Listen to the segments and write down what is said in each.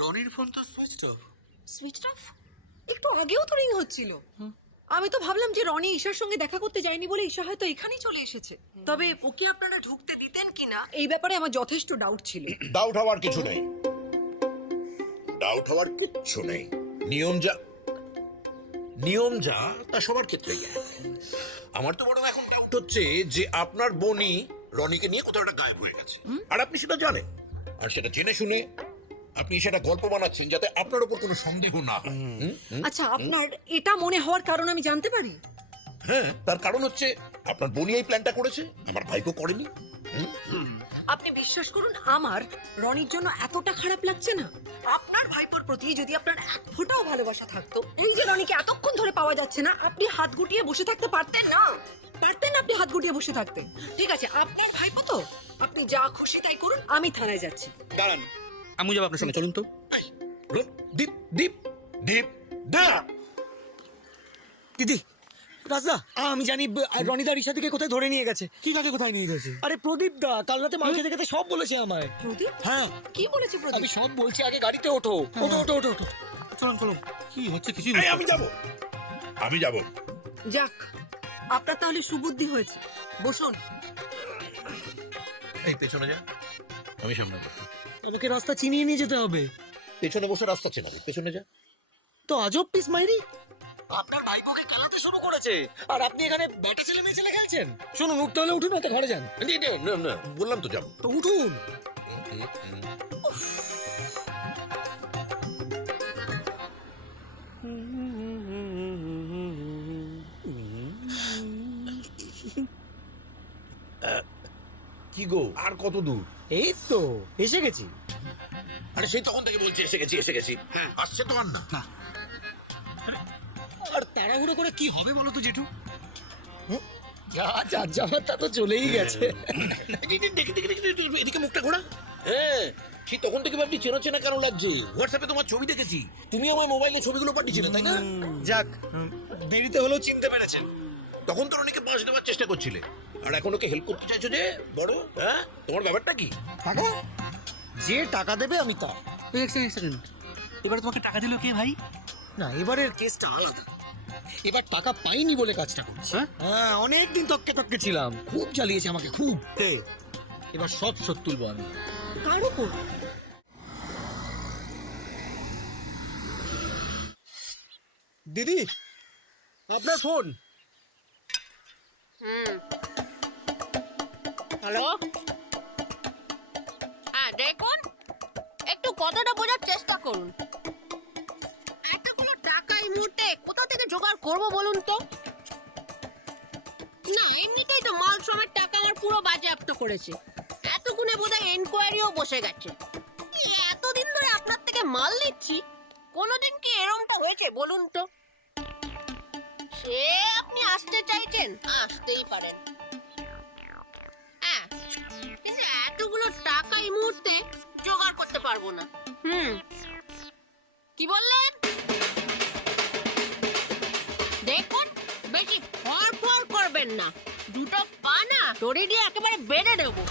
রনির ফোন তো switch off. Switch off? একটু আগেও তো রিং হচ্ছিল। আমি তো ভাবলাম যে রনি ঈশার সঙ্গে দেখা করতে যায়নি বলে ঈশা হয়তো এখানেই চলে এসেছে। তবে ওকে আপনারা ঢুকতে দিতেন কিনা এই ব্যাপারে আমার যথেষ্ট ডাউট ছিল। ডাউট হওয়ার কিছু নেই, ডাউট হওয়ার কিচ্ছু নেই। নিয়ম যা তা সবার ক্ষেত্রেই যায়। আমার তো বড় এখন ডাউট হচ্ছে যে আপনার বোনই রনিকে নিয়ে কোথাও একটা গায়েব হয়ে গেছে, আর আপনি সেটা জানেন, আর সেটা জেনে শুনে আপনি সেটা গল্প বানাচ্ছেন যাতে আপনার উপর কোনো সন্দেহ না হয়। আচ্ছা, আপনার এটা মনে হওয়ার কারণ আমি জানতে পারি? হ্যাঁ, তার কারণ হচ্ছে আপনার বোনই এই প্ল্যানটা করেছে, আমার ভাইপো করেনি। আপনি বিশ্বাস করুন, আমার রনির জন্য এতটা খারাপ লাগছে না। আপনার ভাইপোর প্রতি যদি আপনার এক ফোঁটাও ভালোবাসা থাকতো, এই যে রনিকে এতক্ষণ ধরে পাওয়া যাচ্ছে না, আপনি হাত গুটিয়ে বসে থাকতে পারতেন না? পারতেন আপনি হাত গুটিয়ে বসে থাকতে? ঠিক আছে, আপনার ভাইপো তো, আপনি যা খুশি তাই করুন, আমি থানায় যাচ্ছি। দাঁড়ান, আমি যাবো আপনার সঙ্গে, চলুন তো। দীপ দীপ দীপ দীপ দিদি, রাজদা, আমি জানি রনিদা ঋষাদিকে কোথায় ধরে নিয়ে গেছে। কি কাকে কোথায় নিয়ে গেছে? আরে প্রদীপ দা কাল রাতে মাল খেতে খেতে সব বলেছে আমায়। প্রদীপ? হ্যাঁ, কি বলেছি আমি প্রদীপ? সব বলছি, আগে গাড়িতে ওঠো। ওঠো ওঠো ওঠো ওঠো। চলুন চলুন, কি হচ্ছে কিছু। এই, আমি যাব। যাক, আপনার তাহলে সুবুদ্ধি হয়েছে। বসুন। এই পেছনে যা, আমি সামনে বসি। তোকে রাস্তা চিনিয়ে নিয়ে যেতে হবে। পেছনে বসে রাস্তা চেনা দে, পেছনে যা। তো আজব পিস মাইরি, আপনার ভাইপোকে খেলাতে শুরু করেছে আর আপনি এখানে ব্যাটা ছেলে মেয়ে ছেলে খেলছেন। শুনুন, উঠতে হলে উঠুন, না ঘরে যান। না, বললাম তো যাবো। তো উঠুন। কি গো, আর কত দূর? এই তো এসে গেছি। আরে সেই তখন থেকে বলছি এসে গেছি এসে গেছি। হ্যাঁ, আসছে তো আর না। আর তাড়াহুড়ো করে কি হবে বলো তো জেঠু? যা যার যাবার তা তো চলেই গেছে। দেখি এদিকে মুখটা ঘোরা। হ্যাঁ, সেই তখন থেকে ভাবছি চেনা চেনা কেন লাগছে। হোয়াটসঅ্যাপে তোমার ছবি দেখেছি, তুমি আমার মোবাইলে ছবিগুলো পাঠিয়েছিলে, তাই না? যাক, দেরিতে হলেও চিনতে পেরেছেন। তখন তো অনেকে বাস দেওয়ার চেষ্টা করছিলে, আর এখন ওকে হেল্প করতে চাইছো যে বড়। হ্যাঁ, তোমার ব্যাপারটা কি? টাকা? যে টাকা দেবে আমি তা। এক সেকেন্ড, এবারে তোমাকে টাকা দিল কে ভাই? না, এবারের কেসটা আলাদা। এবার টাকা পাইনি বলে কাজটা করছি। হ্যাঁ, অনেকদিন তককে তককে ছিলাম, খুব জ্বালিয়েছে আমাকে, খুব। এবার সব শোধ তুলবো আমি। কার উপর? দিদি, আপনার ফোন। হ্যালো, হ্যাঁ দেখুন, একটু কথাটা বোঝার চেষ্টা করুন। এতগুলো টাকা এই মুহূর্তে কোথা থেকে জোগাড় করবো বলুন তো? না, এমনিতেই তো মাল সমেত টাকা আমার পুরো বাজেয়াপ্ত করেছে। এতক্ষণে বোধহয় এনকোয়ারিও বসে গেছে। এতদিন ধরে আপনার থেকে মাল নিচ্ছি, কোনোদিন কি এরমটা হয়েছে বলুন তো? সে আপনি আসতে চাইছেন, আসতেই পারেন। হ্যাঁ, কিন্তু এতগুলো টাকা এই মুহূর্তে জোগাড় করতে পারবো না। কি বললেন? দেখুন, বেশি ফর করবেন না, দুটো পা না দড়ি দিয়ে একেবারে বেঁধে দেবো।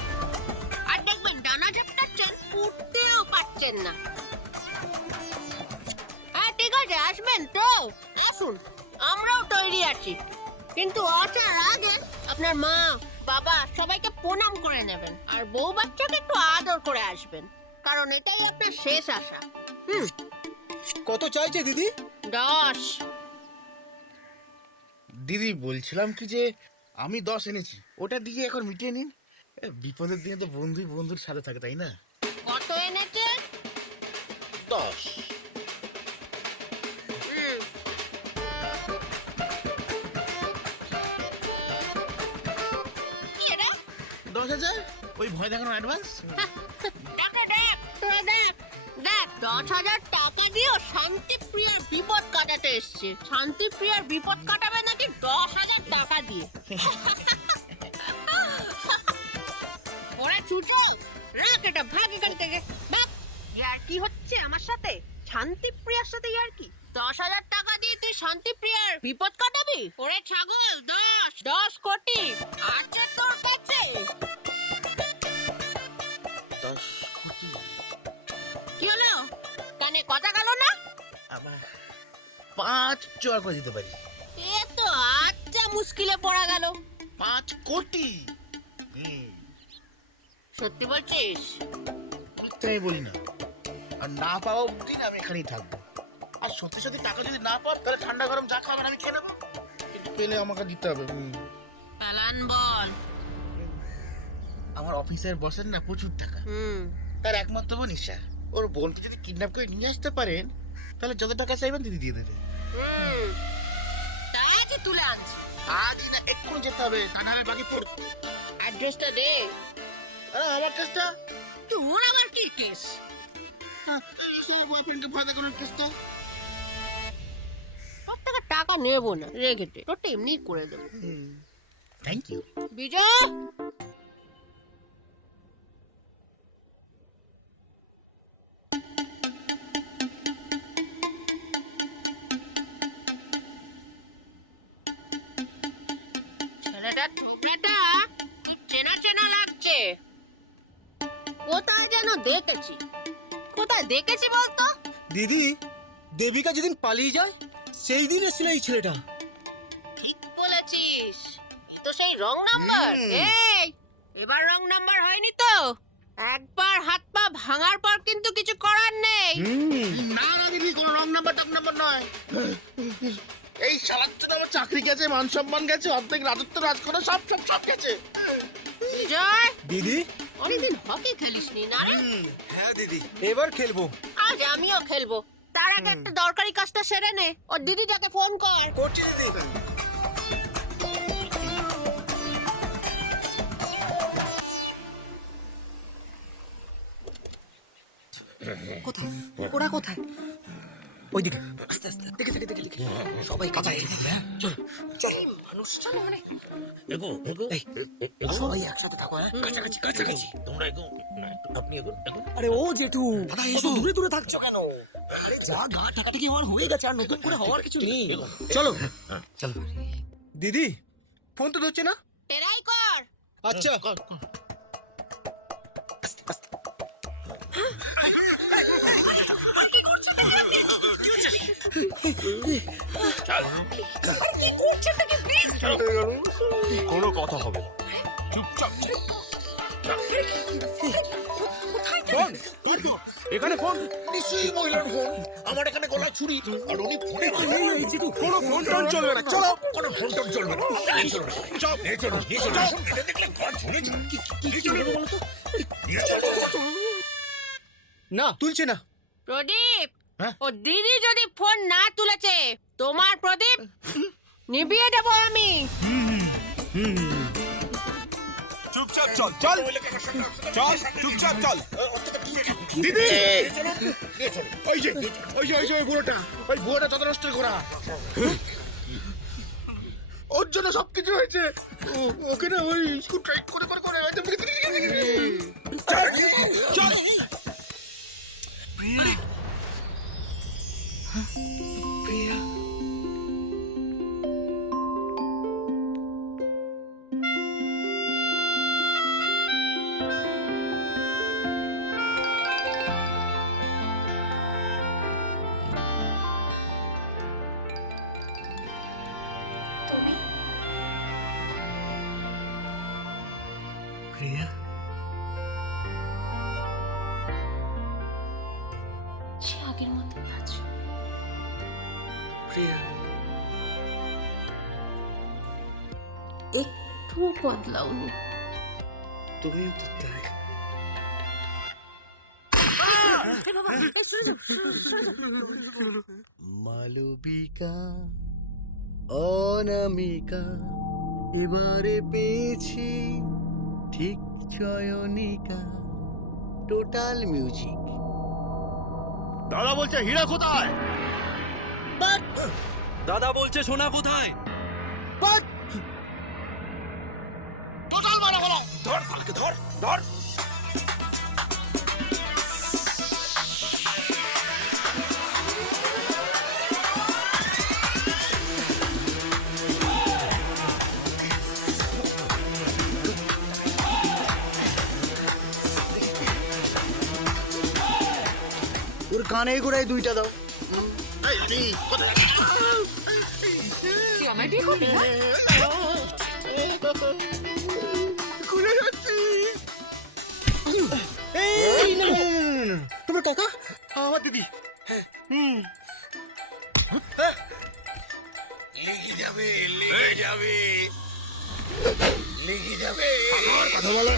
আর দেখবেন ডানা ঝাপটাচ্ছেন, উঠতেও পারছেন না। হ্যাঁ ঠিক আছে, আসবেন তো আসুন, আমরাও তৈরি আছি। কিন্তু আসার আগে আপনার মা বাবা সবাইকে প্রণাম করে নেবেন, আর বউ বাচ্চাকে একটু আদর করে আসবেন, কারণ এটাই আপনার শেষ আশা। কত চাইছে দিদি? 10। দিদি, বলছিলাম কি যে আমি 10 এনেছি, ওটা দিয়ে এখন মিটিয়ে নিন। বিপদের দিনে তো বন্ধুই বন্ধুর সাথে থাকে, তাই না? কত এনেছে? 10। কি রে? 10,000 ওই ভয় দেখানো অ্যাডভান্স। দেখ 10,000 টাকা দিয়েও শান্তিপ্রিয়ার বিপদ কাটাতে এসছে। শান্তিপ্রিয়ার বিপদ কাটাবে নাকি 10,000 টাকা দিয়ে? ওরে চুচো, রাখ এটা, ভাগ এখান থেকে, ভাগ। ইয়ার কি হচ্ছে আমার সাথে? শান্তিপ্রিয়ার সাথে ইয়ার কি? 10,000 টাকা দিয়ে তুই শান্তিপ্রিয়ার বিপদ কাটাবি? ওরে ছাগল, 10 কোটি আছে তোর কাছে। 10 কোটি? কি হলো? 5 জোয়ার করে দিতে পারি। এ তো আচ্ছা মুশকিলে পড়া গেল। 5 কোটি। সত্যি বলছিস? মিথ্যে আমি বলি না। আর না পাওয়া অব্দি না আমি এখানেই থাকবো। আর সত্যি সত্যি টাকা যদি না পাও তাহলে ঠান্ডা গরম যা খাবেন আমি খেয়ে নেবো। কিন্তু পেলে আমাকে দিতে হবে। পালান বল। আমার অফিসের বসের না প্রচুর টাকা। হুম। তার একমাত্র বোন ঈশা। ওর বোনকে যদি কিডন্যাপ করে নিয়ে আসতে পারেন তাহলে যত টাকা চাইবেন দিদি দিয়ে দেবে। তা যে তুলে আনছি। আজই না এক্ষুনি যেতে হবে, তা নাহলে বাকি পড়। অ্যাড্রেসটা দে। আমার কেসটা তোর আবার কি কেস? ঈশার বয়ফ্রেন্ডকে ভয় দেখানোর কেসটা। তোর থেকে টাকা নেবো না, রেখে দে, তোরটা এমনি করে দেবো। Thank you. বিজয়, ছেলেটার টুকরাটা কি চেনা চেনা লাগছে। কোথায় যেন দেখেছি। কোথায় দেখেছি বলতো? দিদি, দেবিকা যেদিন পালিয়ে যায় সেই দিন এসেছিল এই ছেলেটা। ঠিক বলেছিস, এ তো সেই রং নাম্বার। এই, এবার রং নাম্বার হয়নি তো? একবার হাত পা ভাঙার পর কিন্তু কিছু করার নেই। না না দিদি, কোনো রং নাম্বার টাক নাম্বার নয়। এই শালার জন্য আমার চাকরি গেছে, মান সম্মান গেছে, অর্ধেক রাজত্ব রাজ করে সব সব সব গেছে। বিজয়, দিদি, অনেকদিন হকি খেলিসনি না রে? হ্যাঁ দিদি, এবার খেলবো। আজ আমিও খেলবো। তার আগে একটা দরকারি কাজটা সেরে নে। ওর দিদিটাকে ফোন কর। করছি দিদি। কোথায় ওরা কোথায়? ওইদিকে আস্তে আস্তে দেখে দেখে দেখে দেখে সবাই কাছাই। চল চল অনুষ্ঠান মানে এগো এগো এই, সবাই একসাথে থাকো। হ্যাঁ, কাছাকাছি কাছাকাছি। তোমরা এগো না, আপনি এগো এগো। আরে ও জেঠু, দাদা এসো। দূরে দূরে থাকছো কেন? আরে যা গা টাকাটাকি হওয়ার হয়ে গেছে, আর নতুন করে হওয়ার কিছু নেই। চলো চলো। দিদি, ফোন তো ধরছে না। টেরাই কর। আচ্ছা কোনো কথা হবে না, চুপচাপ ফোন এখানে ফোন। নিশ্চয়ই মহিলার ফোন। আমার এখানে গলা ছুরি আর উনি ফোনে কোনো ফোন টোন চলবে না। চলো, কোনো ফোন টোন চলবে না। এই চলো না, চল এই চলো, এই চলো। এটা দেখলে ঘর ঝরে যাবে। কি চলবে বলো তো? নিয়ে চলো। না, তুলছে না। প্রদীপ, হ্যাঁ? ও দিদি যদি ফোন না তুলেছে, তোমার প্রদীপ নিভিয়ে দেবো আমি। চুপচাপ চল, চল চল, চুপচাপ চল। দিদি ওই যে ওই যে ওই যে ওই বুড়োটা, ওই বুড়োটা যত নষ্ট করা। ওর জন্য সবকিছু হয়েছে। ওকে না ওই স্কুল ট্রাইট করে করে করে চল চল। তুমি প্রিয়া, সে আগের মতোই আছো। প্রিয়া, একটুও বদলাওনি। তুমিও তো তাই। মালবিকা, অনামিকা, এবারে পেয়েছি ঠিক চয়নিকা। Total music. দাদা বলছে হীরা কোথায়? দাদা বলছে সোনা কোথায়? টোটাল মারা হলো। ধর ফালকে, ধর ধর। ওর কানে গোড়ায় দুইটা দাও। এই, রানী, কোথায়? তুই আমায় বিয়ে করবি, হ্যাঁ? খুলে যাচ্ছি। এই না, না, না, না, না, না, তোমার কাকা আমার দিদি। লেগে যাবে লেগে যাবে লেগে যাবে কথা বলো।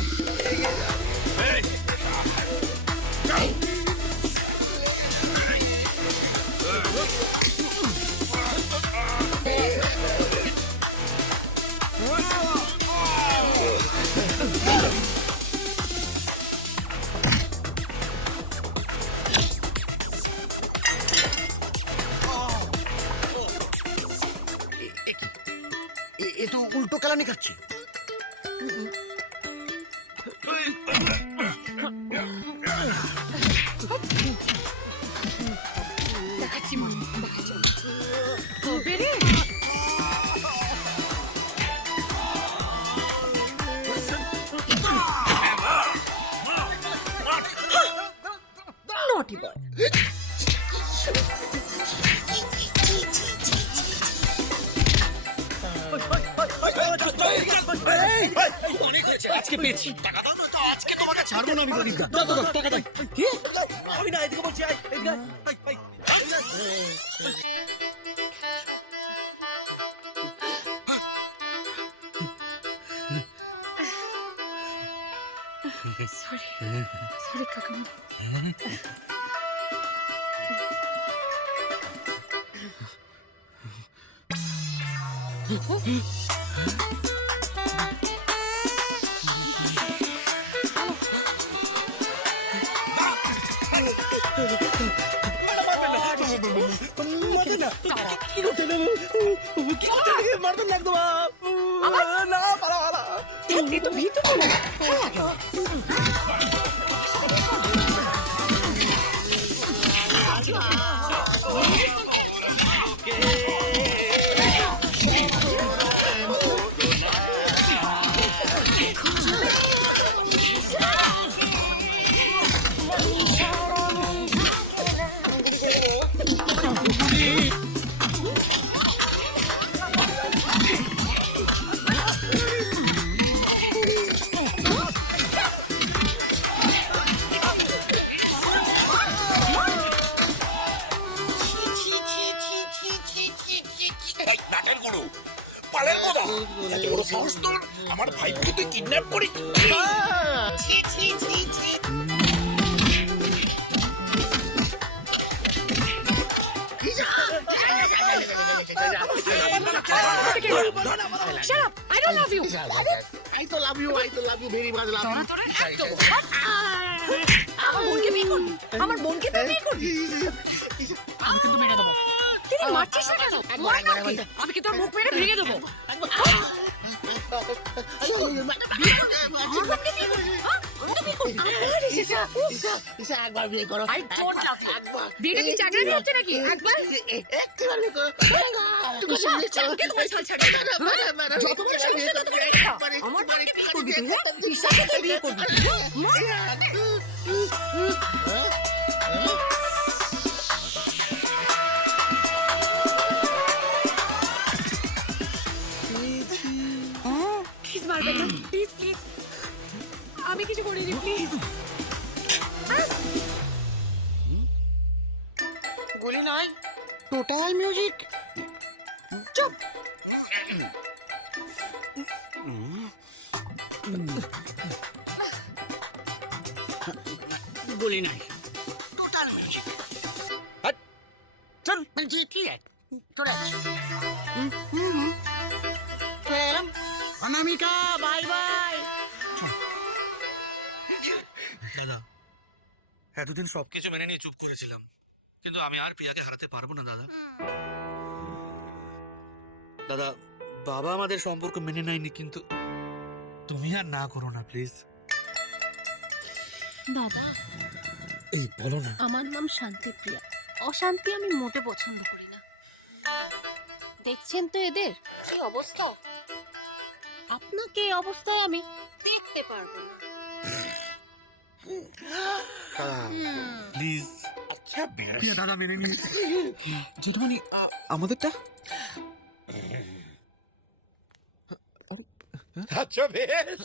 এ তো উল্টো কেলানি খাচ্ছে। দেখাচ্ছি মা, তবে রে নটি বয়। আজকে পেয়েছি টাকা দাও না, আজকে তোমাকে ছাড়বো না আমি প্রদীপ দা। দাও, দাও, দাও, টাকা দাও। কি? আমি না, এদিকে বলছি, আয়, এদিকে আয়, আয়, আয়, আয়। সরি সরি কাকামা। মারবেন না। কি করতে নেবে? কি করতে নেবে? মারবেন না একদম। না, পালা, পালা। এই তো ভিতরে নাটের গুরু পালের গোদা এত বড় সাহস তোর আমার ভাইকে তুই কিডন্যাপ করি Shut up! I don't love you! I to love you, I to love you very much, love you. তোরা একদম আমার বোনকে বিয়ে করবি, আমার বোনকে তুই বিয়ে করবি। আমি কিন্তু মেনে দেবো। তুই মারছিস না কেন? মার না কি? আমি কি তোর মুখ মেরে ভেঙে দেবো? আমার বোনকে বিয়ে করবি, হ্যাঁ? আমি তো বিয়ে করবি। আরে ঈশা, একবার বিয়ে করো। I don't love you. বিয়েটা কি চাকরি হচ্ছে নাকি? একবার একবার বিয়ে করো। তুমি চাকরি তোমার ছাল ছাড়বে না, হ্যাঁ? যতবার সে বিয়ে করবে, একবারই আমার তোমার বোনকে বিয়ে একটুখানি করবি বিয়ে তুই, হ্যাঁ? করতে দিই। ঈশাকে তুই বিয়ে করবি, মার। প্লিজ মারবেন না, প্লিজ প্লিজ। আমি কিছু করিনি, প্লিজ। গুলি নাই, টোটাল মিউজিক। চুপ। গুলি নাই, টোটাল মিউজিক। চল। জি ঠিক আছে, চলে আসছি। চলে এলাম। অনামিকা, বাই বাই। দাদা এতদিন সবকিছু মেনে নিয়ে চুপ করেছিলাম, কিন্তু আমি আর প্রিয়াকে হারাতে পারবো না দাদা। দাদা বাবা আমাদের সম্পর্ক মেনে নেয়নি, কিন্তু তুমি আর না করো না প্লিজ। দাদা এই বলো না। আমার নাম শান্তিপ্রিয়া। অশান্তি আমি মোটে পছন্দ করি না। দেখছেন তো এদের কি অবস্থা। আপনাকে এই অবস্থায় আমি দেখতে পারবো না। প্লিজ আচ্ছা বেশ। দাদা মেনে নিয়ে জেঠুমনি আমাদেরটা আচ্ছা বেশ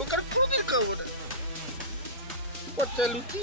ওখানে কোনোদিন খাবো না। বাচ্চা লুচি